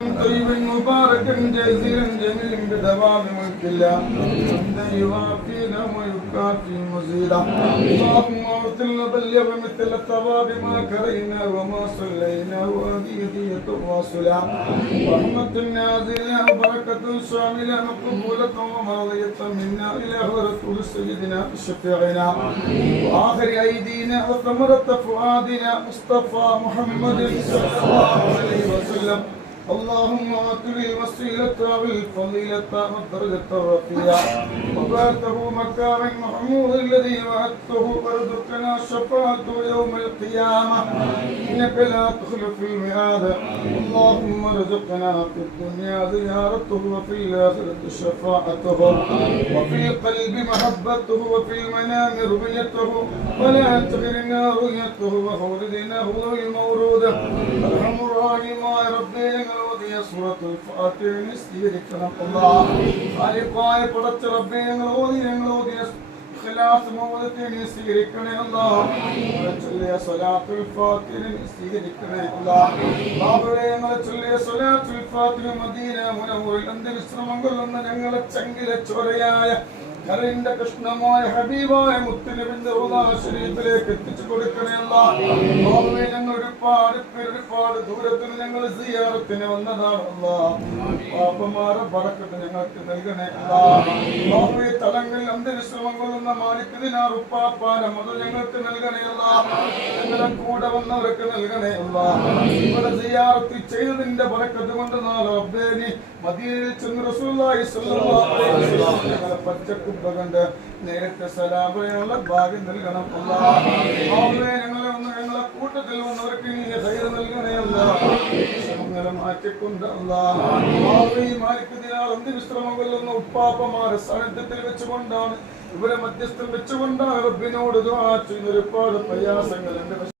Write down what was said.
طيب مبارك جزيلا جميل بدوام ملك الله حمدا يوافينا ويكافي مزيدا اللهم اغفر لنا ومثل الثواب ما كرينا وما صلينا وهدية الرسول رحمة نازلة وبركة شاملة مقبولة ومرضية منا إلى رسول سيدنا شفيعنا وآخر أيدينا وثمرة فؤادنا مصطفى محمد صلى الله عليه وسلم اللهم آتنا الوسيلة والفضيلة والدرجة الرفيعة وبعثه مكانا محمود الذي وعدته وارزقنا شفاعته يوم القيامة إنك لا تخلف الميعاد اللهم ارزقنا في الدنيا زيارته وفي الآخرة شفاعته وفي القلب محبته وفي المنام رؤيته ولا تغرنا رؤيته وخولدنا هو المورود ارحم الراحمين يا ربي سورة الفاتحة نستيركنا الله خالقاയ പടച്ച റബ്ബേ ഞങ്ങൾ ഓതി ഖിലാസ് മോദത്തെ സ്വീകരിക്കണേ അല്ലാഹ് ചൊല്ലിയ സ്വലാത്തുൽ ഫാത്തിഹ സ്വീകരിക്കണേ അല്ലാഹ് ബാബുവേ ഞങ്ങൾ ചൊല്ലിയ സ്വലാത്തുൽ ഫാത്തിഹ മദീന മുനവ്വറിൽ അന്ത്യവിശ്രമം കൊള്ളുന്ന ഞങ്ങളെ ചങ്കിലെ ചോരയായ കരന്റെ കൃഷ്ണമായ ഹബീബായ മുത്തുനബിന്റെ റൗള ശരീഫിലേക്ക് എത്തിച്ചു കൊടുക്കണേ അല്ലാഹ് ബാബുവേ ഞങ്ങൾ ഒരുപാട് ദൂരത്തിൽ ഞങ്ങൾ സിയാറത്തിന് വന്നതാണ് അല്ലാഹ് പാപമാരെ ബറക്കത്ത് ഞങ്ങൾക്ക് നൽകണേ അല്ലാഹ് ബാബുവേ തലങ്ങളിൽ അന്ത്യവിശ്രമം കൊള്ളുന്ന മാലിക് ദിനാർ ഉപ്പാപ്പാനെ മുതൽ ഞങ്ങൾക്ക് നൽകണേ അല്ലാഹ് ഞങ്ങളെ കൂടെ വന്നവർക്ക് നൽകണേ അല്ലാഹ് ഇവിടെ സിയാറത്ത് ചെയ്തതിന്റെ ബറക്കത്ത് കൊണ്ട് നാളെ റബ്ബേ നീ മദീനയിൽ ചെന്ന് റസൂലുള്ളാഹി സ്വല്ലല്ലാഹു അലൈഹി വസല്ലം ഞങ്ങളെ പച്ചക്കുമ്പ കണ്ട് നേരത്തെ സലാം പറയാനുള്ള ഭാഗ്യം നൽകണം അല്ലാഹ് ഞങ്ങളെ കൂട്ടത്തിൽ വന്നവർക്ക് നീ ഖൈർ നൽകണേ അല്ലാഹ് ഞങ്ങളെ മാറ്റിക്കൊണ്ട് അല്ലാഹ് മാലിക് ദിനാർ അന്ത്യവിശ്രമം കൊള്ളുന്ന ഉപ്പാപ്പമാരെ സാന്നിധ്യത്തിൽ വെച്ചുകൊണ്ടാണ് ഇവരെ മധ്യസ്ഥം വെച്ചുകൊണ്ടാണ് റബ്ബിനോട് ദുആ ചെയ്യുന്ന ഒരുപാട് പ്രയാസങ്ങൾ